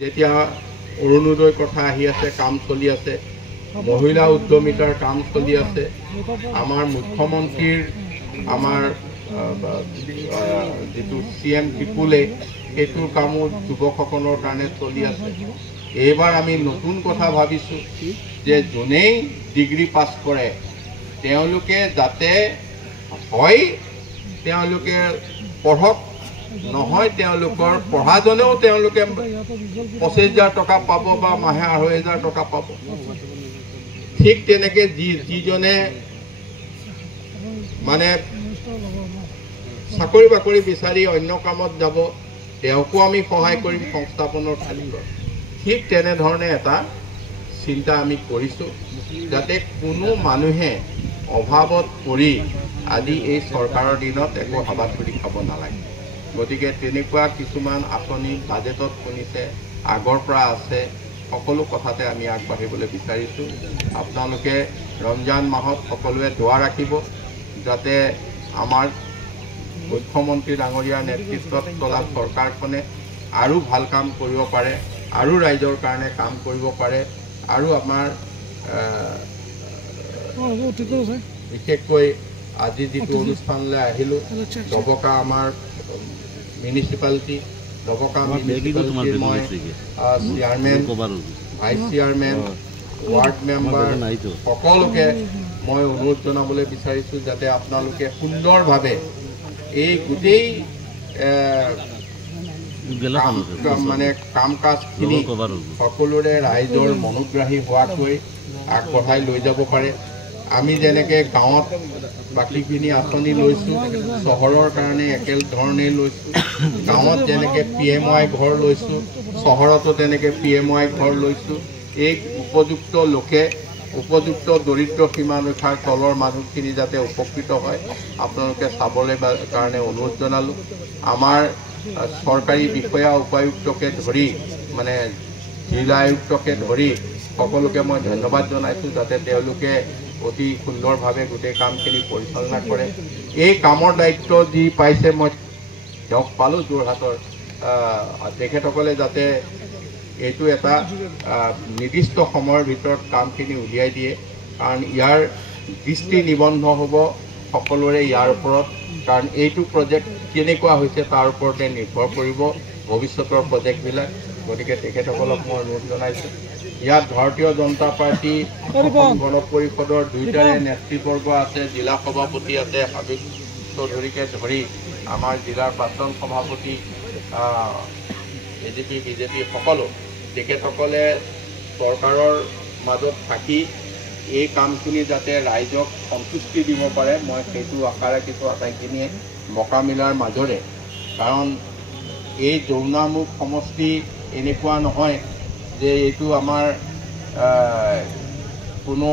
যেতিয়া অৰুণোদয় কথা আহি আছে, কাম চলি আছে, মহিলা উদ্যমিতাৰ কাম চলি আছে, আমাৰ মুখ্যমন্ত্ৰীৰ আমাৰ যিটো CM পিপুলে সেইটোৰ কামো যুৱকসকলৰ কাৰণে চলি আছে। এইবাৰ আমি নতুন কথা ভাবিছোঁ যে যোনেই ডিগ্ৰী পাছ কৰে তেওঁলোকে যাতে হয় তেওঁলোকে পঢ়ক, নহয় তেওঁলোকৰ পঢ়াজনেও তেওঁলোকে 25,000 টকা পাব বা মাহে 2,500 টকা পাব। ঠিক তেনেকে যিজনে মানে চাকৰি বাকৰি বিচাৰি অন্য কামত যাব তেওঁকো আমি সহায় কৰিম সংস্থাপনৰ ক্ষেত্ৰত। ঠিক তেনেধৰণে এটা চিন্তা আমি কৰিছোঁ যাতে কোনো মানুহে অভাৱত পৰি আজি এই চৰকাৰৰ দিনত একো হাবাথুৰি খাব নালাগে। গতিকে তেনেকুৱা কিছুমান আঁচনি বাজেটত শুনিছে, আগৰ পৰা আছে, সকলো কথাতে আমি আগবাঢ়িবলৈ বিচাৰিছোঁ। আপোনালোকে ৰমজান মাহত সকলোৱে দোৱা ৰাখিব যাতে আমাৰ মুখ্যমন্ত্ৰী ডাঙৰীয়াৰ নেতৃত্বত চলা চৰকাৰখনে আৰু ভাল কাম কৰিব পাৰে, আৰু ৰাইজৰ কাৰণে কাম কৰিব পাৰে, আৰু আমাৰ বিশেষকৈ আজি যিটো অনুষ্ঠানলৈ আহিলোঁ, দবকা আমাৰ মিউনিচিপালিটি, দবকা মিউনিচিপালিটিৰ মই chairman, vice chairman, ward member সকলোকে মই অনুৰোধ জনাবলৈ বিচাৰিছোঁ যাতে আপোনালোকে সুন্দৰভাৱে এই গোটেই মানে কাম কাজখিনি সকলোৰে ৰাইজৰ মনোগ্ৰাহী হোৱাকৈ আগবঢ়াই লৈ যাব পাৰে। আমি যেনেকৈ গাঁৱত বাকীখিনি আঁচনি লৈছোঁ, চহৰৰ কাৰণে একেধৰণে লৈছোঁ। গাঁৱত যেনেকৈ PMY ঘৰ লৈছোঁ, চহৰতো তেনেকৈ PMY ঘৰ লৈছোঁ। এই উপযুক্ত লোকে, উপযুক্ত দৰিদ্ৰ সীমাৰেখাৰ তলৰ মানুহখিনি যাতে উপকৃত হয় আপোনালোকে চাবলৈ কাৰণে অনুৰোধ জনালোঁ। আমাৰ চৰকাৰী বিষয়া উপায়ুক্তকে ধৰি মানে জিলা আয়ুক্তকে ধৰি সকলোকে মই ধন্যবাদ জনাইছোঁ যাতে তেওঁলোকে অতি সুন্দৰভাৱে গোটেই কামখিনি পৰিচালনা কৰে। এই কামৰ দায়িত্ব যি পাইছে মই তেওঁক পালোঁ যোৰহাটৰ, তেখেতসকলে যাতে এইটো এটা নিৰ্দিষ্ট সময়ৰ ভিতৰত কামখিনি উলিয়াই দিয়ে, কাৰণ ইয়াৰ দৃষ্টি নিবন্ধ হ'ব সকলোৰে ইয়াৰ ওপৰত, কাৰণ এইটো প্ৰজেক্ট কেনেকুৱা হৈছে তাৰ ওপৰতে নিৰ্ভৰ কৰিব ভৱিষ্যতৰ প্ৰজেক্টবিলাক। গতিকে তেখেতসকলক মই অনুৰোধ জনাইছোঁ। ইয়াত ভাৰতীয় জনতা পাৰ্টি গণ পৰিষদৰ দুয়োটাৰে নেতৃবৰ্গ আছে, জিলা সভাপতি আছে, হাবিব চৌধুৰীকে ধৰি আমাৰ জিলাৰ প্ৰাক্তন সভাপতি, AGP BJP সকলো তেখেতসকলে চৰকাৰৰ মাজত থাকি এই কামখিনি যাতে ৰাইজক সন্তুষ্টি দিব পাৰে মই সেইটো আশা ৰাখিছোঁ আটাইখিনিয়ে মোকামিলাৰ মাজৰে। কাৰণ এই যৌনামুখ সমষ্টি এনেকুৱা নহয় যে এইটো আমাৰ কোনো